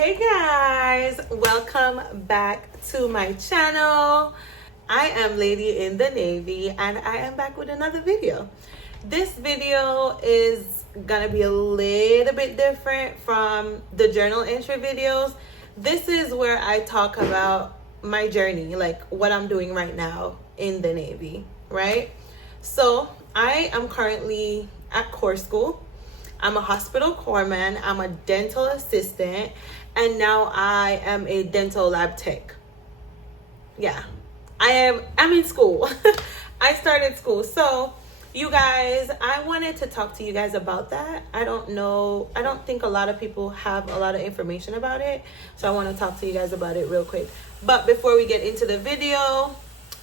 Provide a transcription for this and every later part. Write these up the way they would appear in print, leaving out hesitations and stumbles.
Hey guys, welcome back to my channel. I am Lady in the Navy and I am back with another video. This video is gonna be a little bit different from the journal entry videos. This is where I talk about my journey, like what I'm doing right now in the Navy, right? So I am currently at corps school. I'm a hospital corpsman, I'm a dental assistant, and now I am a dental lab tech. Yeah, I'm in school. I started school. So you guys, I wanted to talk to you guys about that. I don't think a lot of people have a lot of information about it. So I want to talk to you guys about it real quick. But before we get into the video,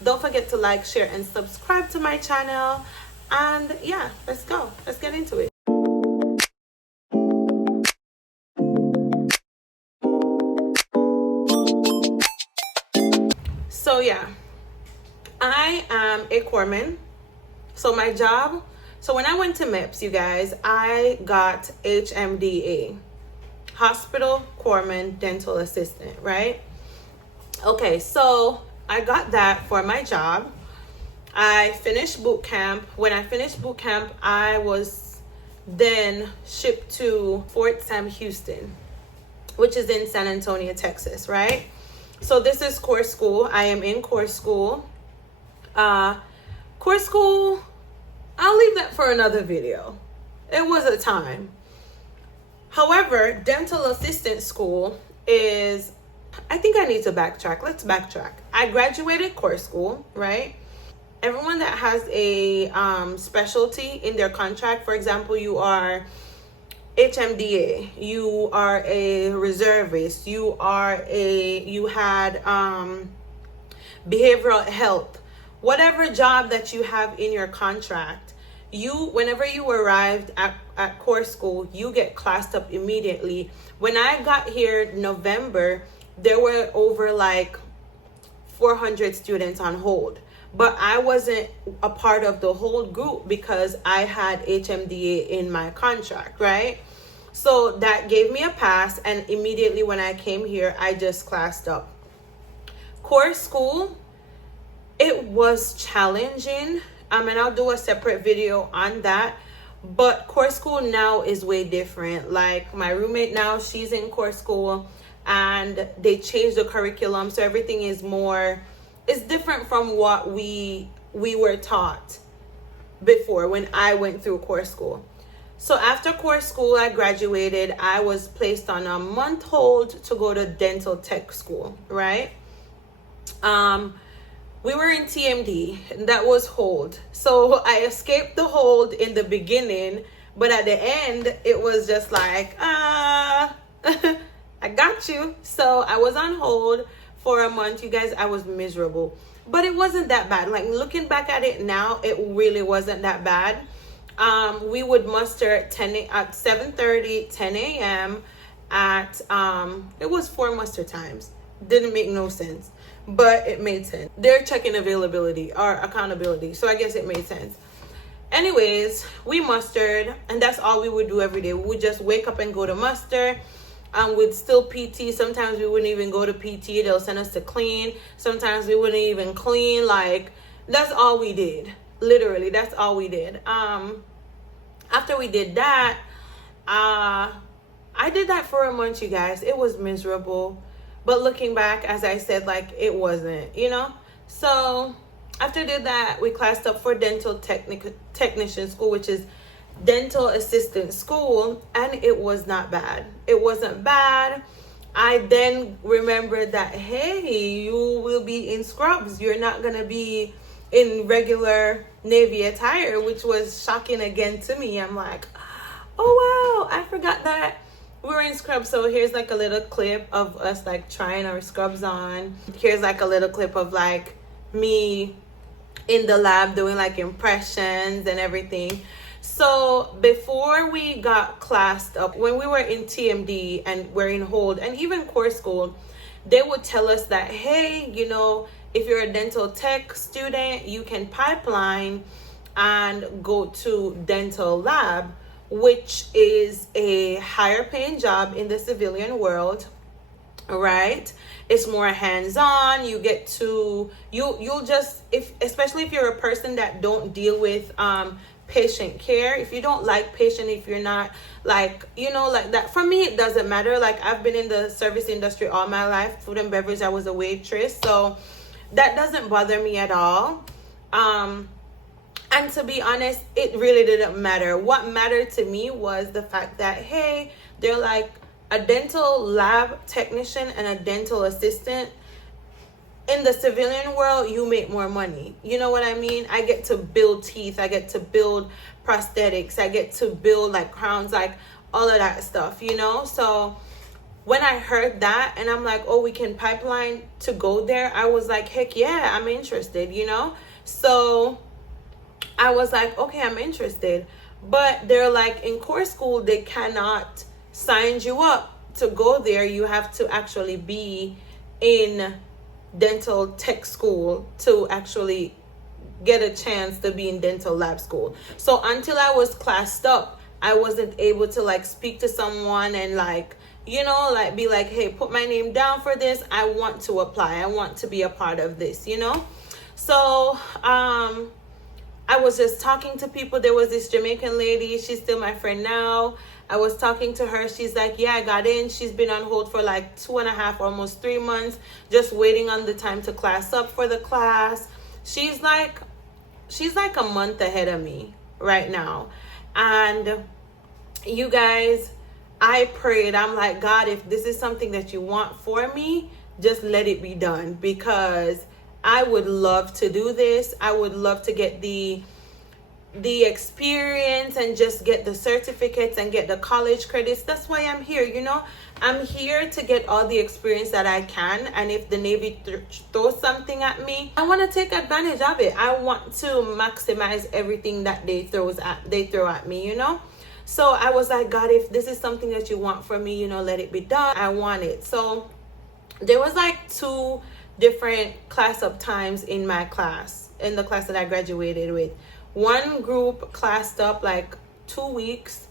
don't forget to like, share, and subscribe to my channel. And yeah, let's go. Let's get into it. So yeah, I am a corpsman. So my job, so when I went to MEPS, you guys, I got HMDA, Hospital Corpsman Dental Assistant, right? Okay, so I got that for my job. I finished boot camp. When I finished boot camp, I was then shipped to Fort Sam Houston, which is in San Antonio, Texas, right? So this is corps school. I am in corps school. Corps school, I'll leave that for another video. It was a time. However, dental assistant school is, I think I need to backtrack. Let's backtrack. I graduated corps school, right? Everyone that has a specialty in their contract, for example, you are HMDA, you are a reservist, you had behavioral health, whatever job that you have in your contract, whenever you arrived at corps school, you get classed up immediately. When I got here November, there were over like 400 students on hold, but I wasn't a part of the whole group because I had HMDA in my contract, right? So that gave me a pass, and immediately when I came here, I just classed up. Corps school, it was challenging. And I'll do a separate video on that. But corps school now is way different. Like my roommate now, she's in corps school, and they changed the curriculum, so everything is more, it's different from what we were taught before when I went through corps school. So after corps school, I graduated. I was placed on a month hold to go to dental tech school, right? We were in TMD, and that was hold. So I escaped the hold in the beginning, but at the end, it was just like, I got you. So I was on hold for a month. You guys, I was miserable, but it wasn't that bad. Like looking back at it now, it really wasn't that bad. We would muster at 7:30, 10 a.m. at, it was 4 muster times. Didn't make no sense, but it made sense. They're checking availability or accountability, so I guess it made sense. Anyways, we mustered, and that's all we would do every day. We would just wake up and go to muster. We'd still PT. Sometimes we wouldn't even go to PT. They'll send us to clean. Sometimes we wouldn't even clean. Like, that's all we did. Literally, that's all we did. After we did that, I did that for a month, you guys. It was miserable. But looking back, as I said, like, it wasn't, you know? So after I did that, we classed up for dental technician school, which is dental assistant school, and it was not bad. It wasn't bad. I then remembered that, hey, you will be in scrubs. You're not going to be in regular Navy attire, which was shocking again to me. I'm like, oh, wow, I forgot that we were in scrubs. So here's like a little clip of us like trying our scrubs on. Here's like a little clip of like me in the lab doing like impressions and everything. So before we got classed up, when we were in TMD and we're in hold and even corps school, they would tell us that, hey, you know, if you're a dental tech student, you can pipeline and go to dental lab, which is a higher paying job in the civilian world. right? It's more hands-on. You get to you'll just, if especially if you're a person that don't deal with patient care, if you don't like patient, if you're not like, like that, for me it doesn't matter. Like, I've been in the service industry all my life, food and beverage. I was a waitress, so that doesn't bother me at all. And to be honest, it really didn't matter. What mattered to me was the fact that, hey, they're like, a dental lab technician and a dental assistant, in the civilian world, you make more money. You know what I mean? I get to build teeth. I get to build prosthetics. I get to build like crowns, like all of that stuff, So when I heard that and I'm like, oh, we can pipeline to go there, I was like, heck yeah, I'm interested, So I was like, okay, I'm interested. But they're like, in core school, they cannot sign you up to go there. You have to actually be in dental tech school to actually get a chance to be in dental lab school. So until I was classed up, I wasn't able to like speak to someone and like, like be like, hey, put my name down for this. I want to apply. I want to be a part of this, So I was just talking to people. There was this Jamaican lady. She's still my friend now. I was talking to her. She's like, yeah, I got in. She's been on hold for like 2.5, almost 3 months, just waiting on the time to class up for the class. She's like a month ahead of me right now. And you guys, I prayed. I'm like, God, if this is something that you want for me, just let it be done, because I would love to do this. I would love to get the experience and just get the certificates and get the college credits. That's why I'm here, I'm here to get all the experience that I can. And if the Navy throws something at me, I want to take advantage of it. I want to maximize everything that they throw at me, So I was like, God, if this is something that you want for me, let it be done. I want it. So there was like 2 different class up times in my class, in the class that I graduated with. One group classed up like 2 weeks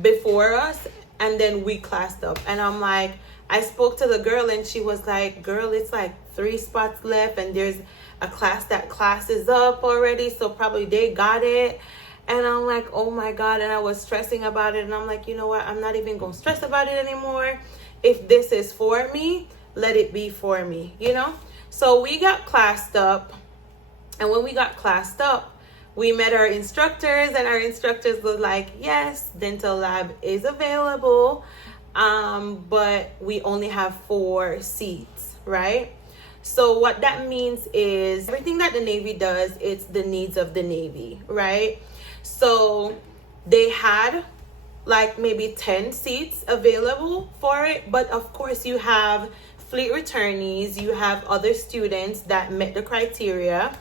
before us, and then we classed up. And I'm like, I spoke to the girl and she was like, girl, it's like 3 spots left and there's a class that classes up already, so probably they got it. And I'm like, oh my God. And I was stressing about it, and I'm like, you know what, I'm not even gonna stress about it anymore. If this is for me, let it be for me, So we got classed up, and when we got classed up, we met our instructors, and our instructors was like, yes, dental lab is available, but we only have 4 seats, right? So what that means is everything that the Navy does, it's the needs of the Navy, right? So they had like maybe 10 seats available for it, but of course you have fleet returnees, you have other students that met the criteria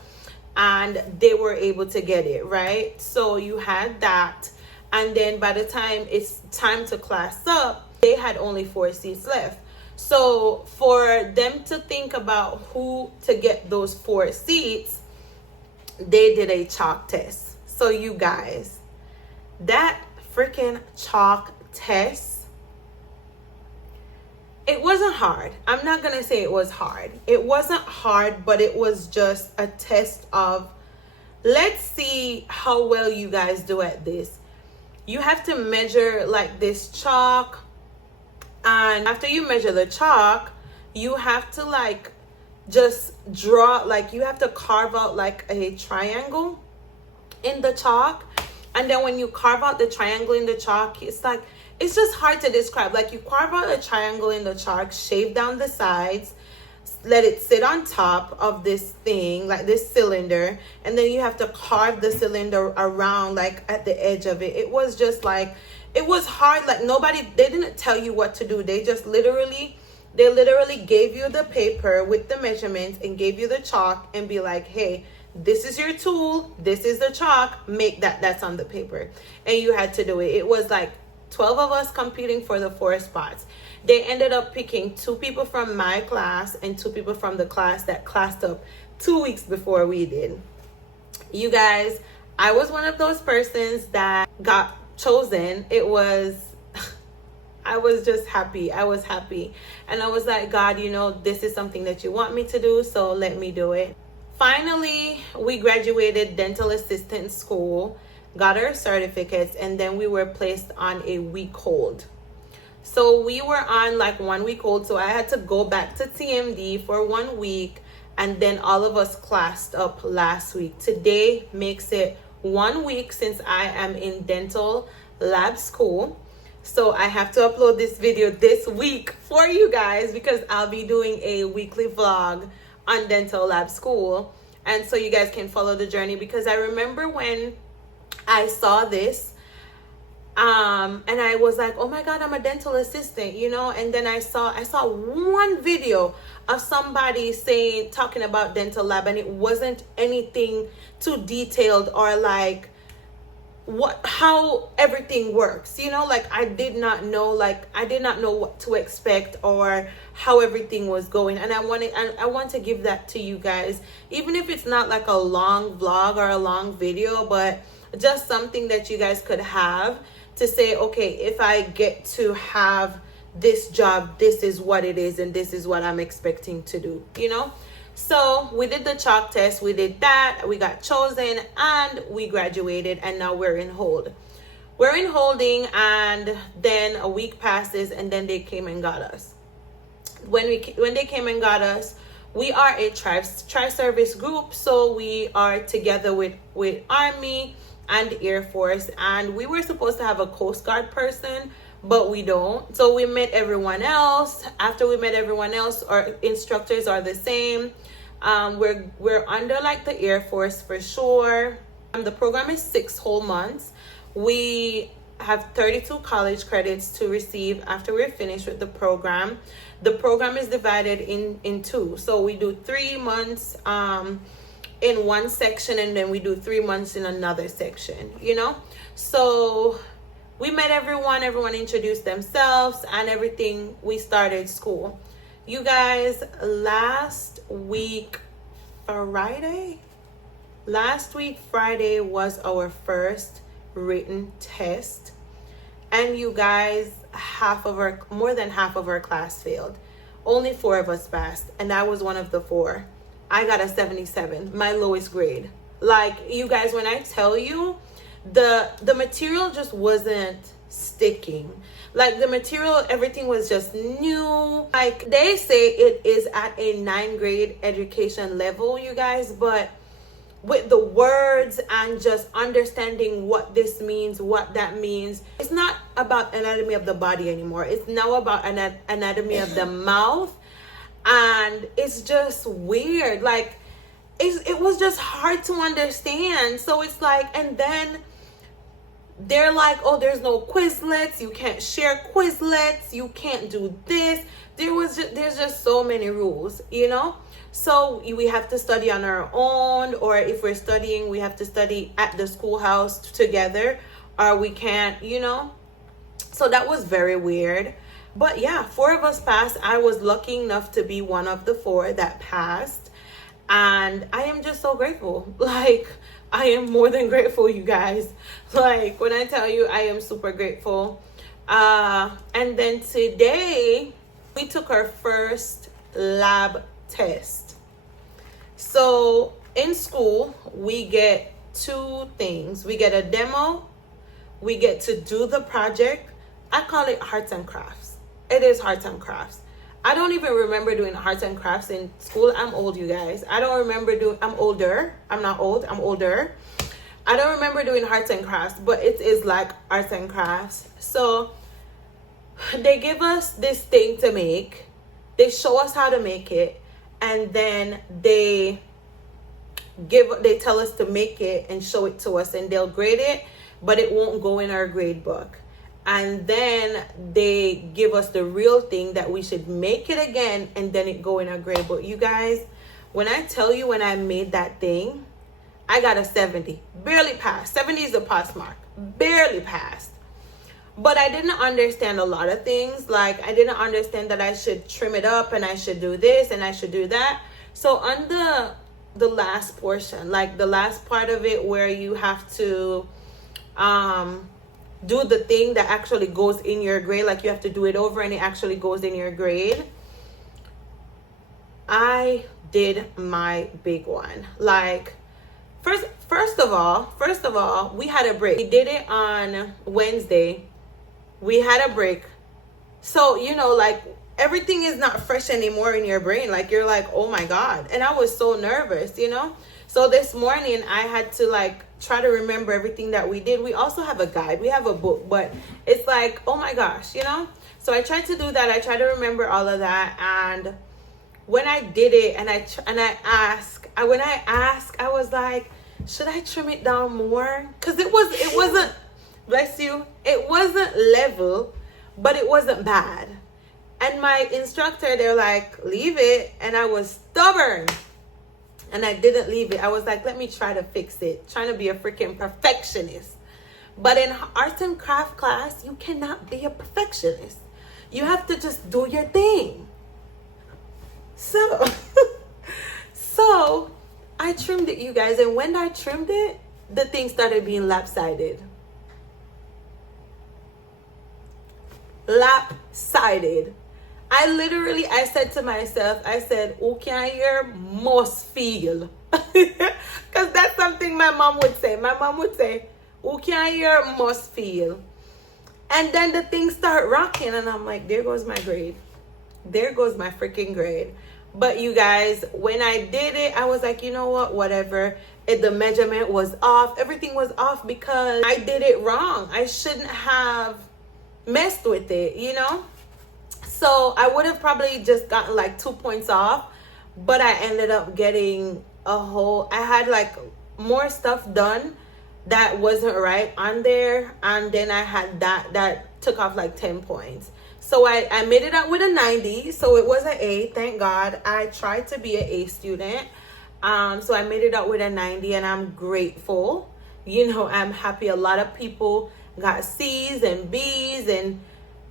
and they were able to get it, right? So you had that, and then by the time it's time to class up, they had only 4 seats left. So for them to think about who to get those 4 seats, they did a chalk test. So you guys, that freaking chalk test, it wasn't hard. I'm not gonna say it was hard. It wasn't hard, but it was just a test of, let's see how well you guys do at this. You have to measure like this chalk, and after you measure the chalk, you have to like just draw, like you have to carve out like a triangle in the chalk. And then when you carve out the triangle in the chalk, it's just hard to describe. Like you carve out a triangle in the chalk, shave down the sides, let it sit on top of this thing, like this cylinder, and then you have to carve the cylinder around like at the edge of it. It was just like, it was hard. Like they didn't tell you what to do. They literally gave you the paper with the measurements and gave you the chalk and be like, hey, this is your tool, this is the chalk, make that's on the paper. And you had to do it. It was like 12 of us competing for the 4 spots. They ended up picking 2 people from my class and 2 people from the class that classed up 2 weeks before we did. You guys, I was one of those persons that got chosen. It was I was just happy. I was happy. And I was like, God, you know, this is something that you want me to do, so let me do it. Finally, we graduated dental assistant school, got our certificates, and then we were placed on a week hold. So we were on like 1 week hold, so I had to go back to TMD for 1 week, and then all of us classed up last week. Today makes it 1 week since I am in dental lab school. So I have to upload this video this week for you guys because I'll be doing a weekly vlog on dental lab school. And so you guys can follow the journey, because I remember when I saw this, and I was like, oh my God, I'm a dental assistant, you know. And then I saw one video of somebody talking about dental lab, and it wasn't anything too detailed or like how everything works, you know. Like I did not know what to expect or how everything was going. And I want to give that to you guys, even if it's not like a long vlog or a long video, but just something that you guys could have to say, okay, if I get to have this job, this is what it is, and this is what I'm expecting to do, you know. So we did the chalk test, we did that, we got chosen, and we graduated, and now we're in hold. We're in holding, and then a week passes, and then they came and got us. When they came and got us, we are a tri-service group, so we are together with Army and Air Force, and we were supposed to have a Coast Guard person, but we don't. So we met everyone else. After we met everyone else, our instructors are the same. We're under like the Air Force for sure. The program is 6 whole months. We have 32 college credits to receive after we're finished with the program. The program is divided in two. So we do 3 months in one section, and then we do 3 months in another section, you know. So we met everyone introduced themselves and everything. We started school. You guys, last week Friday was our first written test, and you guys, more than half of our class failed. Only 4 of us passed, and I was one of the 4. I got a 77, my lowest grade. Like, you guys, when I tell you, the material just wasn't sticking. Like, the material, everything was just new. Like, they say it is at a 9th grade education level, you guys, but with the words and just understanding what this means, what that means, it's not about anatomy of the body anymore. It's now about anatomy of the mouth, and it's just weird. Like, it was just hard to understand. So it's like, and then they're like, oh, there's no Quizlets, you can't share Quizlets, you can't do this. There's just so many rules, you know. So we have to study on our own, or if we're studying, we have to study at the schoolhouse together, or we can't, you know. So that was very weird. But yeah, 4 of us passed. I was lucky enough to be one of the 4 that passed, and I am just so grateful. Like, I am more than grateful, you guys. Like, when I tell you, I am super grateful. And then today we took our first lab test. So in school, we get 2 things. We get a demo, we get to do the project. I call it arts and crafts. It is arts and crafts. I don't even remember doing arts and crafts in school. I'm old, you guys. I don't remember I'm older. I'm not old, I'm older. I don't remember doing arts and crafts, but it is like arts and crafts. So they give us this thing to make. They show us how to make it, and then they tell us to make it and show it to us, and they'll grade it, but it won't go in our grade book. And then they give us the real thing that we should make it again, and then it go in our grade book. You guys, when I tell you, when I made that thing, I got a 70. Barely passed. 70 is the pass mark. Barely passed. But I didn't understand a lot of things. Like, I didn't understand that I should trim it up, and I should do this, and I should do that. So on the last portion, like the last part of it, where you have to do the thing that actually goes in your grade, like you have to do it over and it actually goes in your grade, I did my big one. Like, first of all, we had a break. We did it on Wednesday. We had a break. So, you know, like, everything is not fresh anymore in your brain. Like, you're like, oh my God. And I was so nervous, you know? So this morning I had to like try to remember everything that we did. We also have a guide. We have a book, but it's like, oh my gosh, you know? So I tried to do that. I tried to remember all of that. And when I did it and when I asked, I was like, should I trim it down more? Because it wasn't, bless you, it wasn't level, but it wasn't bad. And my instructor, they're like, leave it. And I was stubborn. And I didn't leave it. I was like, let me try to fix it. Trying to be a freaking perfectionist. But in arts and craft class, you cannot be a perfectionist. You have to just do your thing. So, so I trimmed it, you guys. And when I trimmed it, the thing started being lopsided. Lopsided. I said to myself, I said, who can hear must feel. Because that's something my mom would say. My mom would say, who can hear must feel. And then the things start rocking and I'm like, there goes my grade. There goes my freaking grade. But you guys, when I did it, I was like, you know what, whatever. The measurement was off. Everything was off because I did it wrong. I shouldn't have messed with it, you know? So I would have probably just gotten like 2 points off, but I ended up getting I had like more stuff done that wasn't right on there. And then I had that took off like 10 points. So I made it out with a 90. So it was an A, thank God. I tried to be an A student. So I made it out with a 90 and I'm grateful. You know, I'm happy. A lot of people got C's and B's and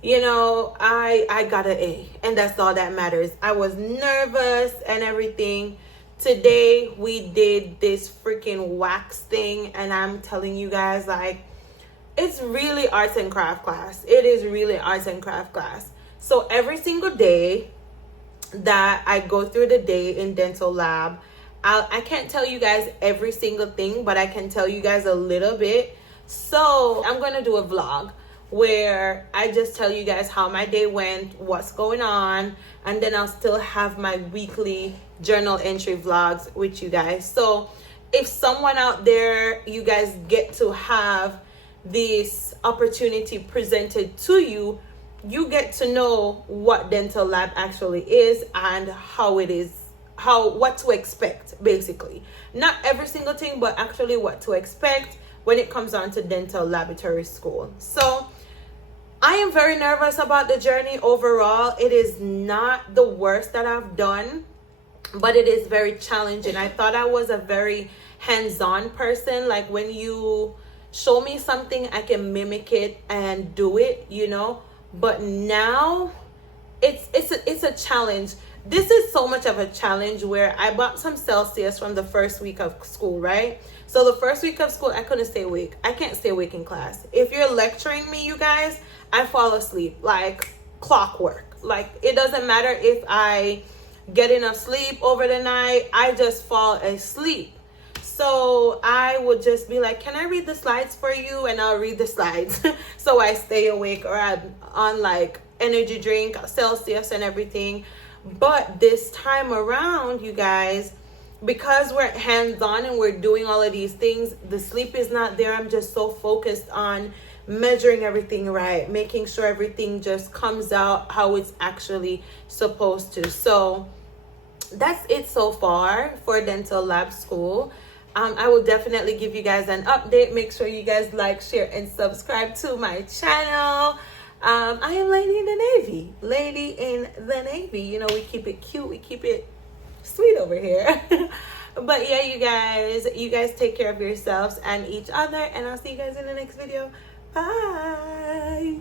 you know, I got an A and that's all that matters. I was nervous and everything. Today we did this freaking wax thing and I'm telling you guys, like, it's really arts and craft class. It is really arts and craft class. So every single day that I go through the day in dental lab, I can't tell you guys every single thing, but I can tell you guys a little bit. So I'm going to do a vlog where I just tell you guys how my day went, what's going on, and then I'll still have my weekly journal entry vlogs with you guys. So if someone out there, you guys get to have this opportunity presented to you, you get to know what dental lab actually is and how it is, what to expect, basically. Not every single thing, but actually what to expect when it comes on to dental laboratory school. So I am very nervous about the journey overall. It is not the worst that I've done, but it is very challenging. I thought I was a very hands-on person. Like when you show me something, I can mimic it and do it, you know. But now it's a challenge. This is so much of a challenge where I bought some Celsius from the first week of school, right? So the first week of school, I couldn't stay awake. I can't stay awake in class. If you're lecturing me, you guys, I fall asleep like clockwork. Like it doesn't matter if I get enough sleep over the night, I just fall asleep. So I would just be like, can I read the slides for you? And I'll read the slides. So I stay awake, or I'm on like energy drink, Celsius and everything. But this time around, you guys, because we're hands-on and we're doing all of these things, the sleep is not there. I'm just so focused on measuring everything right, making sure everything just comes out how it's actually supposed to. So that's it so far for dental lab school. I will definitely give you guys an update. Make sure you guys like, share, and subscribe to my channel. I am Lady in the Navy. Lady in the Navy. You know, we keep it cute. We keep it sweet over here. But yeah, you guys take care of yourselves and each other. And I'll see you guys in the next video. Bye.